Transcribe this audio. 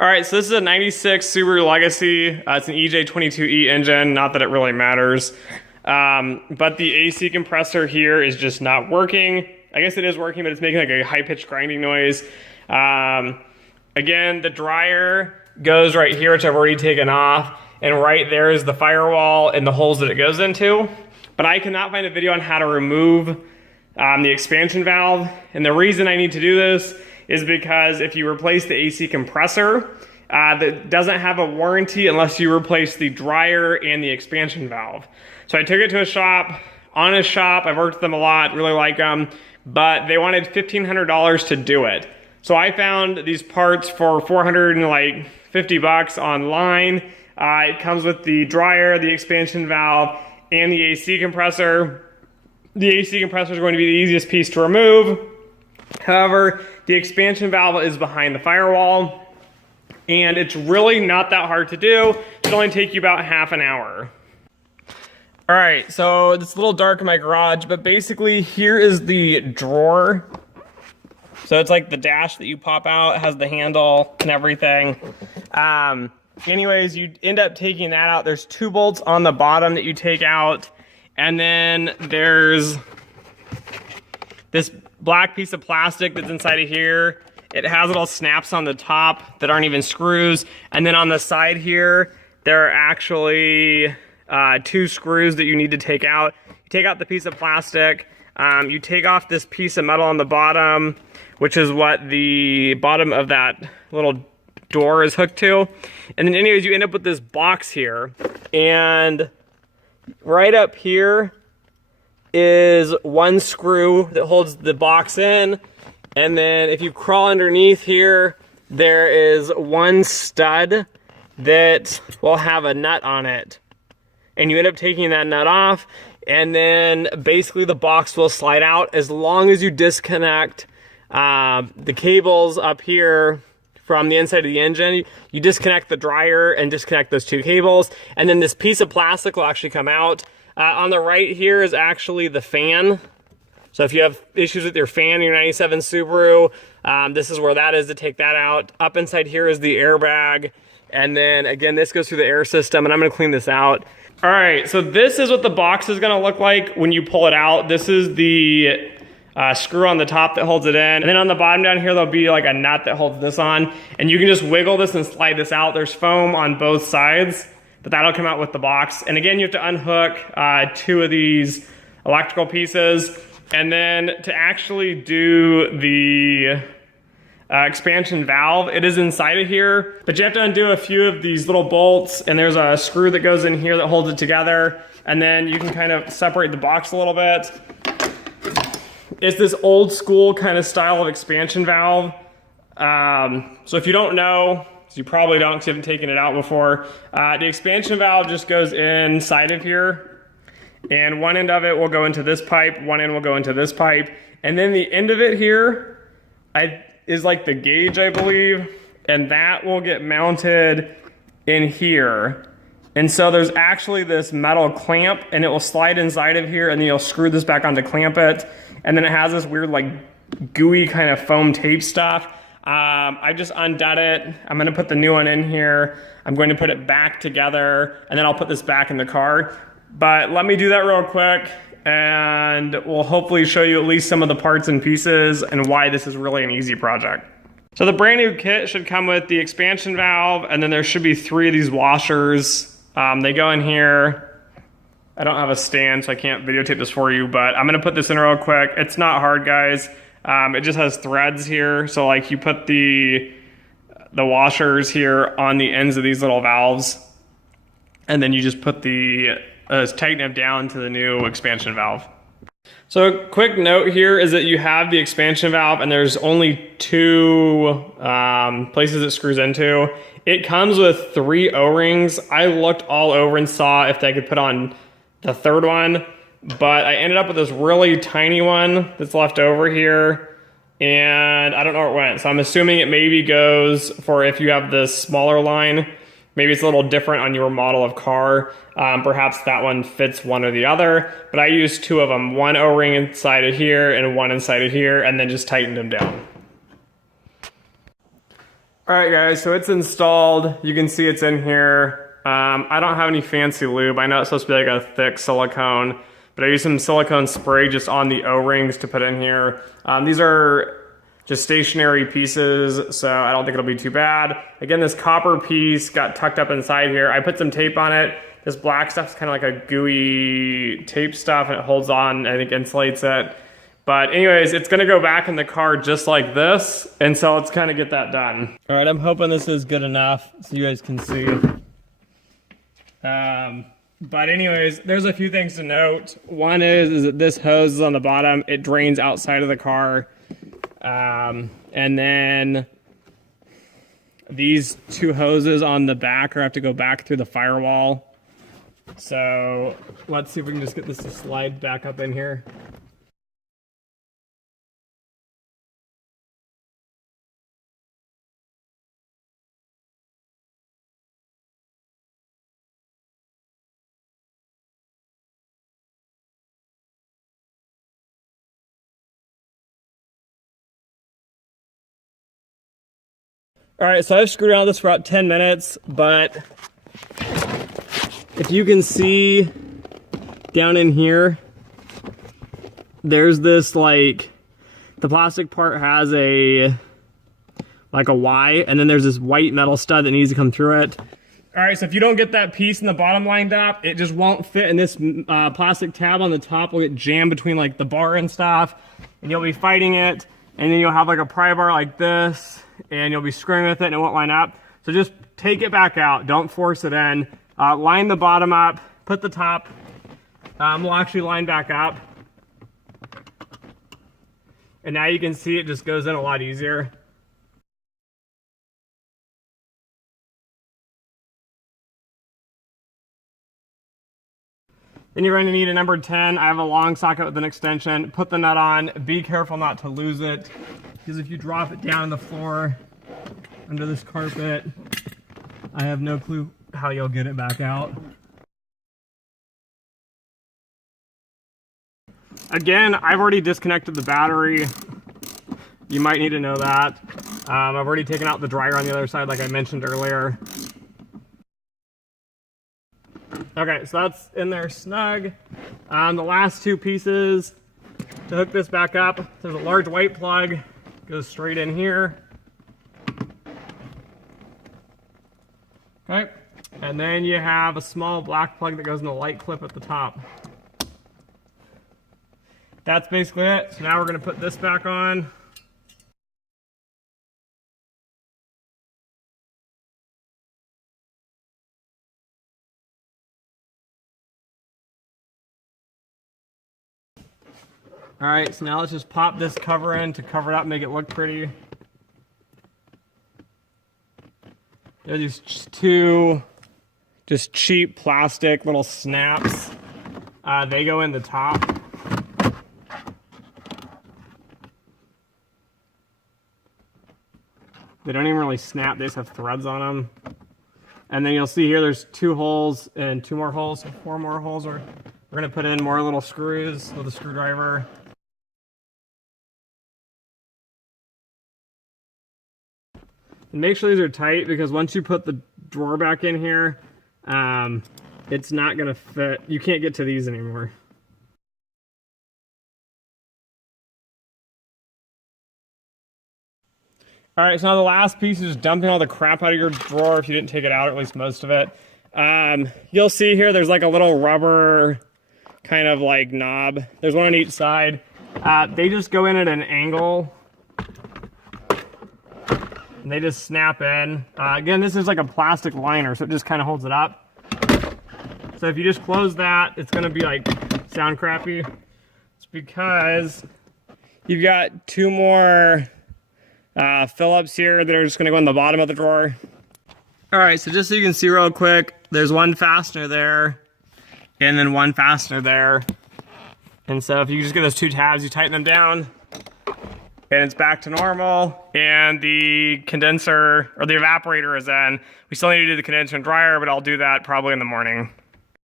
All right, so this is a 96 Subaru Legacy. It's an EJ22E engine, not that it really matters. But the AC compressor here is just not working. I guess it is working, but it's making like a high-pitched grinding noise. Again, the dryer goes right here, which I've already taken off. And right there is the firewall and the holes that it goes into. But I cannot find a video on how to remove the expansion valve. And the reason I need to do this is because if you replace the AC compressor, that doesn't have a warranty unless you replace the dryer and the expansion valve. So I took it to a shop, honest shop, I've worked with them a lot, really like them, but they wanted $1,500 to do it. So I found these parts for $450 online. It comes with the dryer, the expansion valve, and the AC compressor. The AC compressor is going to be the easiest piece to remove. However, the expansion valve is behind the firewall, and it's really not that hard to do. It should only take you about half an hour. All right, so it's a little dark in my garage, but basically here is the drawer. So it's like the dash that you pop out, it has the handle and everything. Anyways, you end up taking that out. There's 2 bolts on the bottom that you take out, and then there's this black piece of plastic that's inside of here. It has little snaps on the top that aren't even screws. And then on the side here, there are actually 2 screws that you need to take out. You take out the piece of plastic. You take off this piece of metal on the bottom, which is what the bottom of that little door is hooked to. And then anyways, you end up with this box here. And right up here is 1 screw that holds the box in, and then if you crawl underneath here, there is 1 stud that will have a nut on it, and you end up taking that nut off, and then basically the box will slide out as long as you disconnect the cables up here from the inside of the engine. You disconnect the dryer and disconnect those 2 cables, and then this piece of plastic will actually come out. On the right here is actually the fan. So if you have issues with your fan in your 97 Subaru, this is where that is to take that out. Up inside here is the airbag. And then again, this goes through the air system, and I'm gonna clean this out. All right, so this is what the box is gonna look like when you pull it out. This is the screw on the top that holds it in. And then on the bottom down here, there'll be like a nut that holds this on. And you can just wiggle this and slide this out. There's foam on both sides, but that'll come out with the box. And again, you have to unhook 2 of these electrical pieces. And then to actually do the expansion valve, it is inside of here, but you have to undo a few of these little bolts, and there's a screw that goes in here that holds it together. And then you can kind of separate the box a little bit. It's this old school kind of style of expansion valve. So if you don't know, so you probably don't because you haven't taken it out before. The expansion valve just goes inside of here, and one end of it will go into this pipe, one end will go into this pipe, and then the end of it here is like the gauge, I believe, and that will get mounted in here. And so there's actually this metal clamp, and it will slide inside of here, and then you'll screw this back on to clamp it, and then it has this weird like gooey kind of foam tape stuff. I just undone it. I'm gonna put the new one in here. I'm going to put it back together, and then I'll put this back in the car. But let me do that real quick, and we'll hopefully show you at least some of the parts and pieces and why this is really an easy project. So the brand new kit should come with the expansion valve, and then there should be 3 of these washers. They go in here. I don't have a stand, so I can't videotape this for you, but I'm gonna put this in real quick. It's not hard, guys. It just has threads here, so like you put the washers here on the ends of these little valves, and then you just put the tighten them down to the new expansion valve. So a quick note here is that you have the expansion valve, and there's only 2 places it screws into. It comes with 3 O-rings. I looked all over and saw if they could put on the 3rd one, but I ended up with this really tiny one that's left over here, and I don't know where it went. So I'm assuming it maybe goes for if you have this smaller line. Maybe it's a little different on your model of car. Perhaps that one fits one or the other, but I used 2 of them, 1 O-ring inside of here and 1 inside of here, and then just tightened them down. All right, guys, so it's installed. You can see it's in here. I don't have any fancy lube. I know it's supposed to be like a thick silicone, but I use some silicone spray just on the O-rings to put in here. These are just stationary pieces, so I don't think it'll be too bad. Again, this copper piece got tucked up inside here. I put some tape on it. This black stuff is kind of like a gooey tape stuff, and it holds on, I think insulates it. But anyways, it's gonna go back in the car just like this, and so let's kind of get that done. All right, I'm hoping this is good enough so you guys can see. But anyways, there's a few things to note. One is that this hose is on the bottom. It drains outside of the car. And then these two hoses on the back have to go back through the firewall. So let's see if we can just get this to slide back up in here. All right, so I've screwed around with this for about 10 minutes, but if you can see down in here, there's this the plastic part has a Y, and then there's this white metal stud that needs to come through it. All right, so if you don't get that piece in the bottom lined up, it just won't fit, and this plastic tab on the top will get jammed between the bar and stuff, and you'll be fighting it, and then you'll have a pry bar like this, and you'll be screwing with it and it won't line up. So just take it back out, don't force it in. Line the bottom up, put the top, will actually line back up. And now you can see it just goes in a lot easier. Then you're going to need a number 10. I have a long socket with an extension. Put the nut on. Be careful not to lose it, because if you drop it down on the floor under this carpet, I have no clue how you'll get it back out. Again, I've already disconnected the battery. You might need to know that. I've already taken out the dryer on the other side like I mentioned earlier. Okay, so that's in there snug. The last two pieces to hook this back up, there's a large white plug, goes straight in here. Okay, and then you have a small black plug that goes in the light clip at the top. That's basically it. So now we're going to put this back on. All right, so now let's just pop this cover in to cover it up and make it look pretty. There are these two just cheap plastic little snaps. They go in the top. They don't even really snap, they just have threads on them. And then you'll see here there's 2 holes and 2 more holes, so 4 more holes. We're gonna put in more little screws with a screwdriver. And make sure these are tight, because once you put the drawer back in here, it's not gonna fit. You can't get to these anymore. All right, so now the last piece is just dumping all the crap out of your drawer if you didn't take it out, or at least most of it. You'll see here there's a little rubber kind of knob. There's one on each side. They just go in at an angle. And they just snap in. Again, this is like a plastic liner, so it just kind of holds it up. So if you just close that, it's going to be sound crappy. It's because you've got 2 more Phillips here that are just going to go in the bottom of the drawer. All right, so just so you can see real quick, there's 1 fastener there, and then 1 fastener there. And so if you just get those 2 tabs, you tighten them down, and it's back to normal, and the condenser, or the evaporator is in. We still need to do the condenser and dryer, but I'll do that probably in the morning.